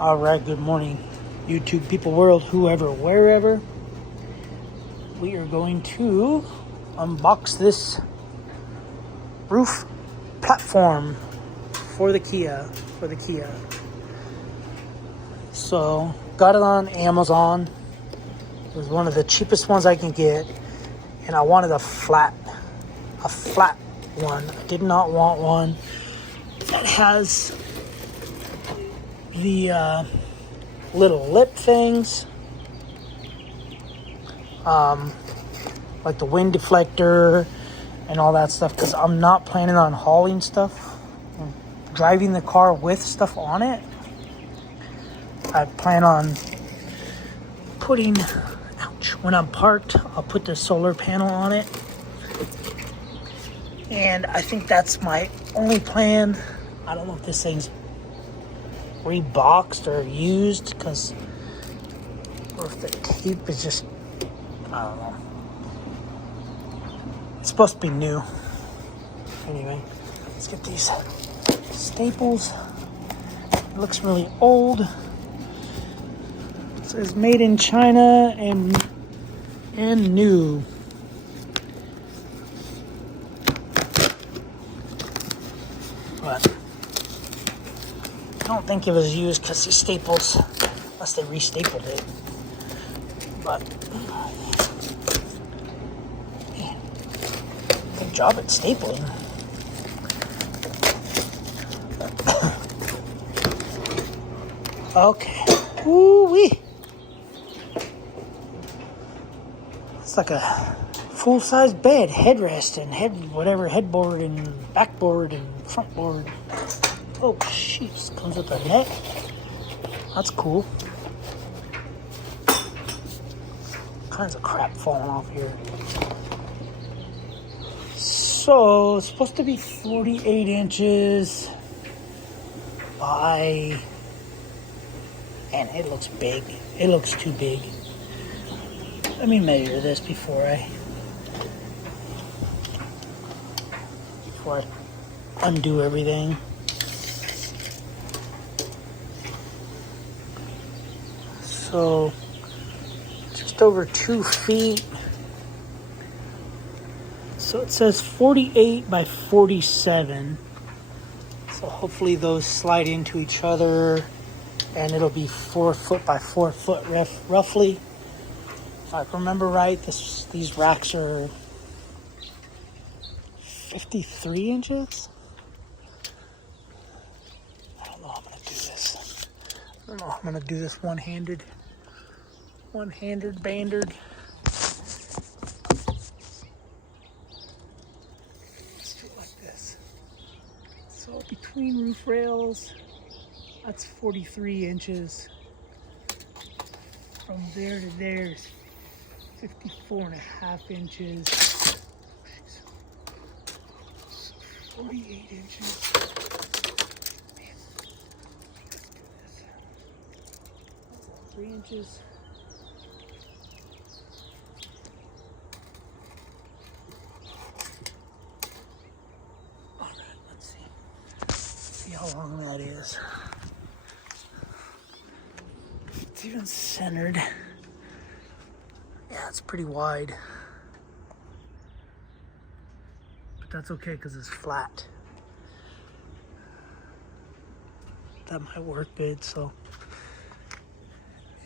Alright, good morning, YouTube people world, whoever, wherever. We are going to unbox this roof platform for the Kia. So, got it on Amazon. It was one of the cheapest ones I can get. And I wanted a flat one. I did not want one that has the little lip things, like the wind deflector and all that stuff, because I'm not planning on hauling stuff, driving the car with stuff on it. I plan on putting, when I'm parked, I'll put the solar panel on it, and I think that's my only plan. I don't know if this thing's reboxed or used, or if the tape is just, I don't know. It's supposed to be new. Anyway, let's get these staples. It looks really old. It says made in China and new. But I don't think it was used because these staples, unless they restapled it. But man, good job at stapling. Okay. Woo-wee. It's like a full-size bed, headrest and headboard and backboard and frontboard. Oh, jeez. Comes with a net. That's cool. Kinds of crap falling off here. So, it's supposed to be 48 inches by... And it looks big. It looks too big. Let me measure this before I undo everything. So, just over 2 feet. So it says 48 by 47. So hopefully those slide into each other, and it'll be 4 foot by 4 foot roughly. If I remember right, these racks are 53 inches. I don't know how I'm gonna do this. I don't know how I'm gonna do this one-handed bandered. Let's do it like this. So between roof rails, that's 43 inches. From there to there is 54.5 inches. 48 inches. Man, let's do this. 3 inches. Alright, let's see how long that is. It's even centered. Yeah, it's pretty wide. But that's okay because it's flat. That might work good, so.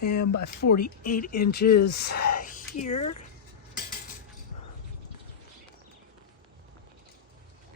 And by 48 inches here.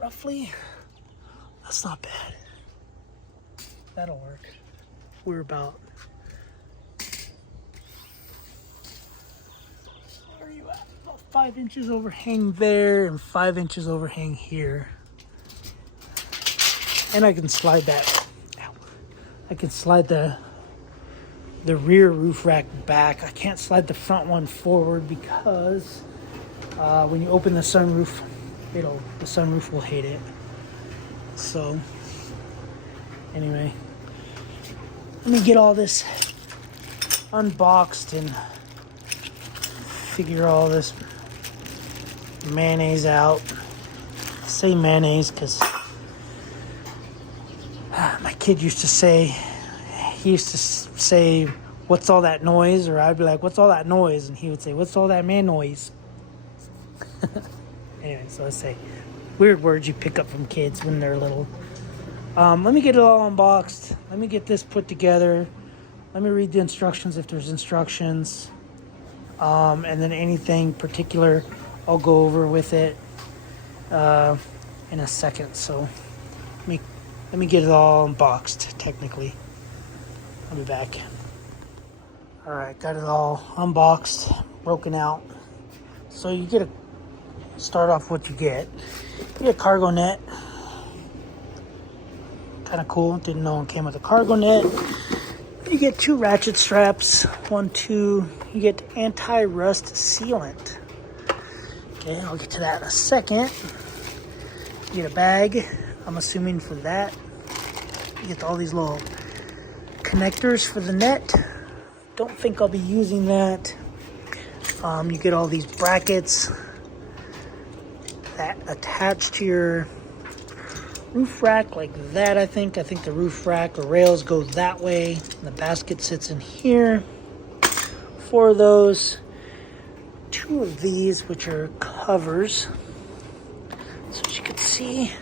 Roughly. That's not bad. That'll work. We're about... Where are you at? About 5 inches overhang there and 5 inches overhang here. And I can slide that. I can slide the rear roof rack back. I can't slide the front one forward because when you open the sunroof, the sunroof will hate it. So anyway, let me get all this unboxed and figure all this mayonnaise out. I say mayonnaise because my kid used to say he used to say, "What's all that noise?" Or I'd be like, "What's all that noise?" And he would say, "What's all that man noise?" Anyway, so I say weird words you pick up from kids when they're little. Let me get it all unboxed. Let me get this put together. Let me read the instructions if there's instructions. And then anything particular I'll go over with it in a second. So let me get it all unboxed technically. I'll be back. All right, got it all unboxed, broken out. So you get start off what you get. You get a cargo net. Kind of cool. Didn't know it came with a cargo net. You get 2 ratchet straps. 1, 2. You get anti-rust sealant. Okay, I'll get to that in a second. You get a bag. I'm assuming for that. You get all these little connectors for the net. Don't think I'll be using that. You get all these brackets that attach to your roof rack like that. I think the roof rack or rails go that way, and the basket sits in here. 4 of those, 2 of these, which are covers, so as you can see.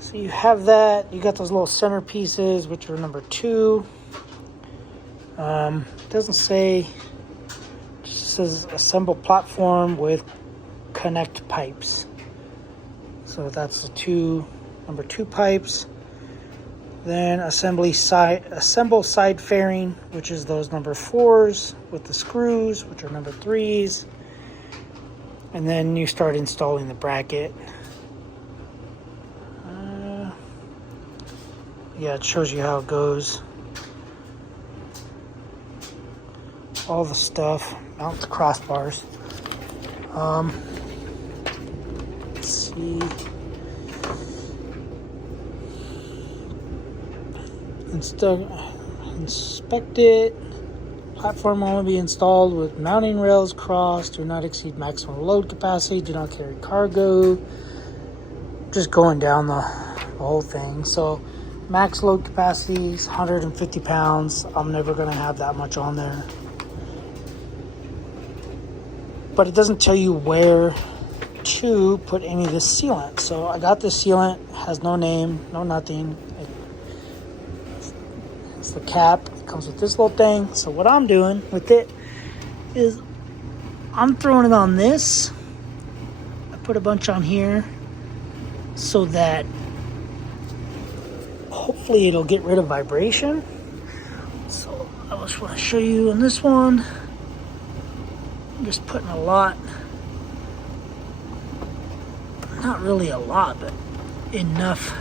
So you have that. You got those little center pieces, which are number 2. Doesn't say, just says assemble platform with connect pipes. So that's the number 2 pipes. Then assemble side fairing, which is those number 4s with the screws, which are number 3s. And then you start installing the bracket. Yeah, it shows you how it goes. All the stuff. Mount the crossbars. Let's see. Inspect it. Platform will only be installed with mounting rails crossed. Do not exceed maximum load capacity. Do not carry cargo. Just going down the whole thing. So max load capacity is 150 pounds. I'm never going to have that much on there. But it doesn't tell you where to put any of the sealant. So I got the sealant. Has no name, no nothing. It's the cap. It comes with this little thing. So what I'm doing with it is I'm throwing it on this. I put a bunch on here so that hopefully it'll get rid of vibration. So I just want to show you in this one. I'm just putting a lot. Not really a lot, but enough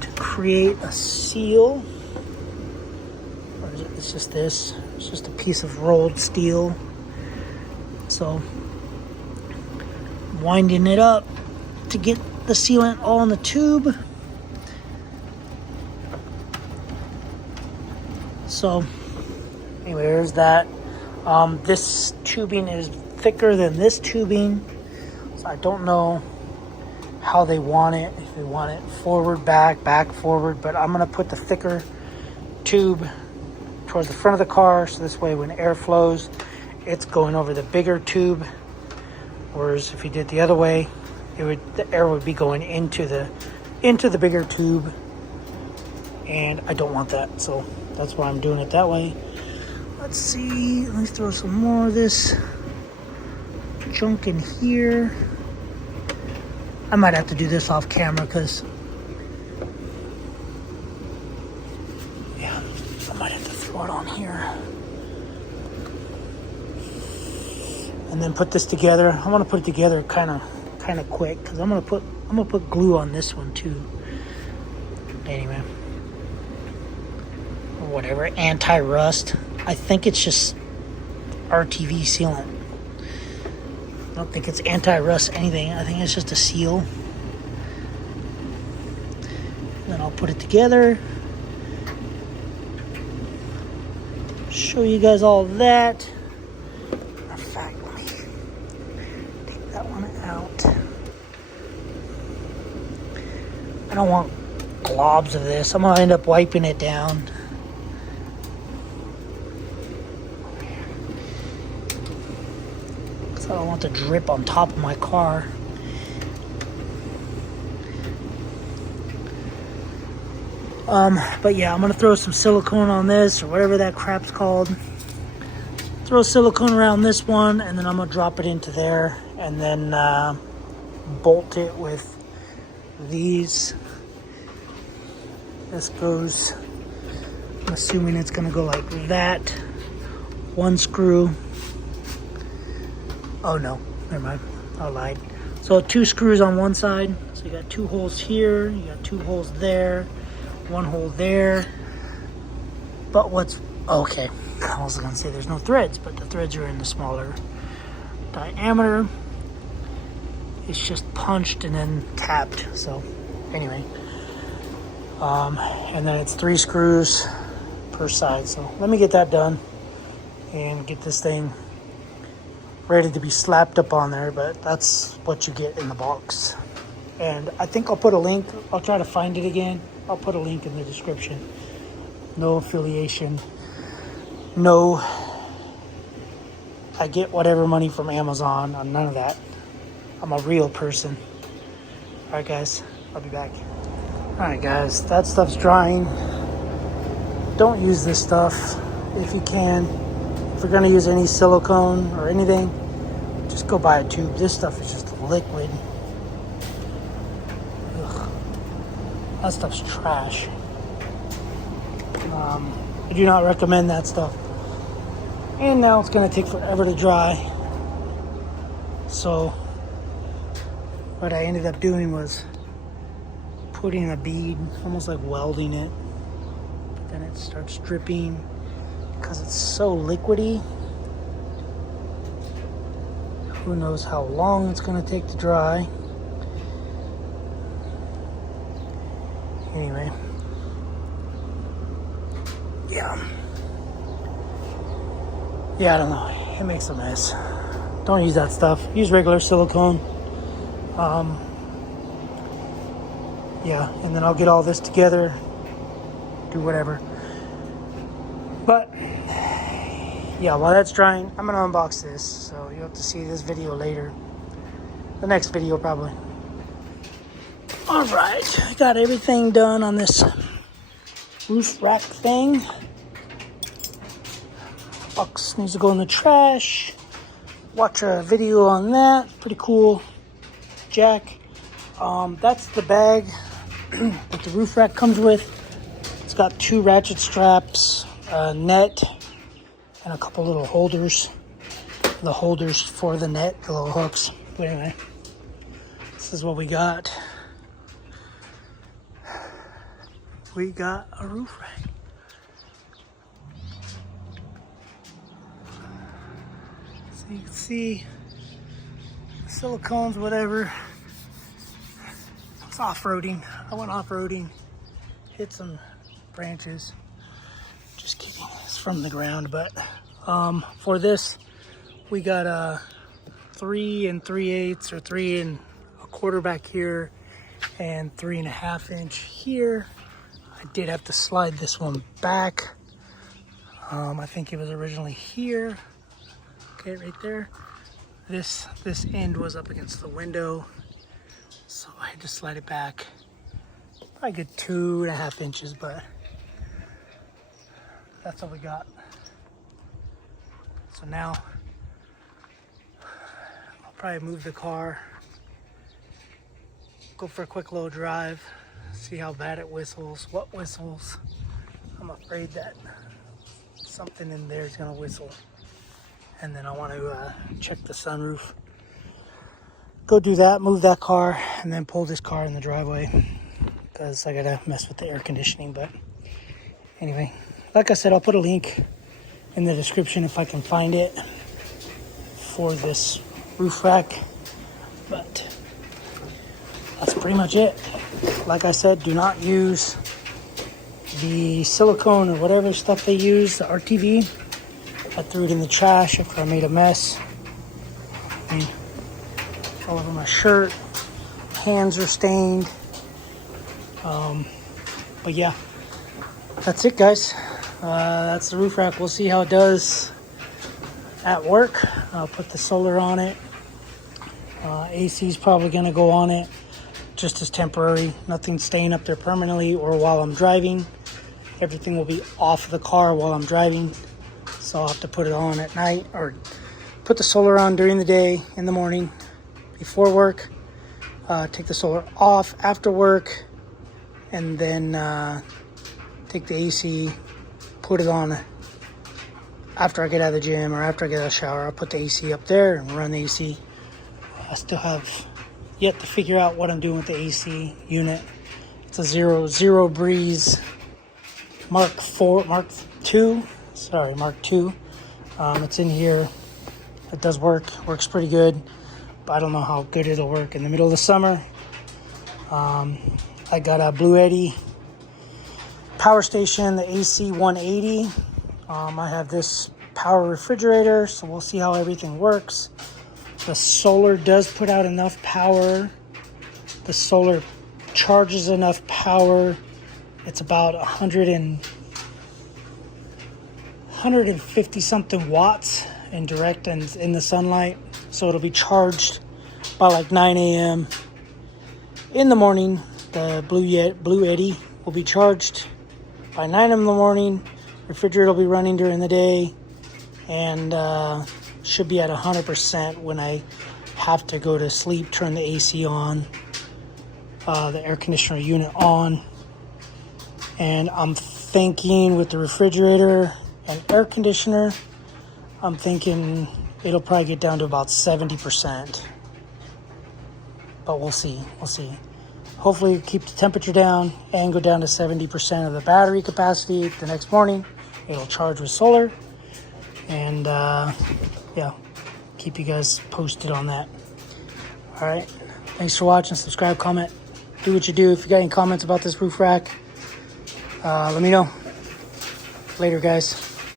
to create a seal. Or is it, it's just this. It's just a piece of rolled steel. So winding it up to get the sealant all in the tube. So anyway, there's that. This tubing is thicker than this tubing. So I don't know how they want it. If they want it forward, back, forward. But I'm going to put the thicker tube towards the front of the car. So this way when air flows, it's going over the bigger tube. Whereas if you did the other way, the air would be going into the bigger tube. And I don't want that. So that's why I'm doing it that way. Let's see. Let me throw some more of this junk in here. I might have to do this off camera because, yeah, I might have to throw it on here. And then put this together. I want to put it together kind of quick because I'm gonna put glue on this one too. Anyway, or whatever, anti-rust. I think it's just RTV sealant. I don't think it's anti-rust anything. I think it's just a seal. And then I'll put it together. Show you guys all that. In fact, let me take that one out. I don't want globs of this. I'm gonna end up wiping it down. I don't want the drip on top of my car. But yeah, I'm gonna throw some silicone on this, or whatever that crap's called. Throw silicone around this one, and then I'm gonna drop it into there, and then bolt it with these. This goes, I'm assuming it's gonna go like that. One screw. Oh no, never mind, I lied. So 2 screws on one side. So you got 2 holes here, you got 2 holes there, 1 hole there. But what's, okay, I was gonna say there's no threads, but the threads are in the smaller diameter. It's just punched and then tapped. So anyway, and then it's 3 screws per side. So let me get that done and get this thing ready to be slapped up on there, but that's what you get in the box. And I think I'll put a link, I'll try to find it again. I'll put a link in the description. No affiliation. No, I get whatever money from Amazon. I'm none of that. I'm a real person. Alright guys, I'll be back. Alright guys, that stuff's drying. Don't use this stuff if you can. If you're gonna use any silicone or anything, just go buy a tube. This stuff is just liquid. Ugh. That stuff's trash. I do not recommend that stuff. And now it's gonna take forever to dry. So what I ended up doing was putting a bead, almost like welding it. But then it starts dripping because it's so liquidy. Who knows how long it's gonna take to dry. Anyway. Yeah, I don't know. It makes a mess. Don't use that stuff. Use regular silicone. Yeah, and then I'll get all this together. Do whatever. But yeah, while that's drying, I'm gonna unbox this. So you'll have to see this video later. The next video probably. Alright, I got everything done on this roof rack thing. Box needs to go in the trash. Watch a video on that. Pretty cool. Jack. That's the bag that the roof rack comes with. It's got 2 ratchet straps, a net, and a couple little holders. The holders for the net, the little hooks. But anyway, this is what we got. We got a roof rack. So you can see silicones, whatever. It's off-roading. I went off-roading, hit some branches. Just kidding, it's from the ground. But for this, we got a 3 3/8 or 3 1/4 back here, and 3 1/2 inch here. I did have to slide this one back. I think it was originally here. Okay, right there. This end was up against the window, so I had to slide it back. Probably good 2 1/2 inches, but that's what we got. So now I'll probably move the car, go for a quick little drive, see how bad it whistles, what whistles. I'm afraid that something in there is gonna whistle. And then I want to check the sunroof. Go do that, move that car, and then pull this car in the driveway because I gotta mess with the air conditioning. But anyway, like I said, I'll put a link in the description if I can find it for this roof rack. But that's pretty much it. Like I said, do not use the silicone or whatever stuff they use, the RTV. I threw it in the trash after I made a mess. I mean, all over my shirt. Hands are stained. But yeah, that's it, guys. That's the roof rack. We'll see how it does at work. I'll put the solar on it. AC is probably going to go on it just as temporary. Nothing staying up there permanently or while I'm driving. Everything will be off the car while I'm driving. So I'll have to put it on at night or put the solar on during the day, in the morning, before work. Take the solar off after work. And then take the AC, put it on after I get out of the gym or after I get out of the shower. I'll put the AC up there and run the AC. I still have yet to figure out what I'm doing with the AC unit. It's a zero breeze Mark II. It's in here. It does works pretty good, but I don't know how good it'll work in the middle of the summer. I got a Blue Eddy power station, the AC 180. I have this power refrigerator, so we'll see how everything works. The solar does put out enough power. The solar charges enough power. It's about 150 something watts in direct and in the sunlight. So it'll be charged by like 9 a.m. in the morning. The Blue Eddy will be charged by 9 in the morning. Refrigerator will be running during the day, and should be at 100% when I have to go to sleep. Turn the AC on, the air conditioner unit on, and I'm thinking with the refrigerator and air conditioner, I'm thinking it'll probably get down to about 70%, but we'll see. Hopefully keep the temperature down and go down to 70% of the battery capacity the next morning. It'll charge with solar, and yeah, keep you guys posted on that. All right, thanks for watching. Subscribe, comment, do what you do. If you got any comments about this roof rack, let me know. Later, guys.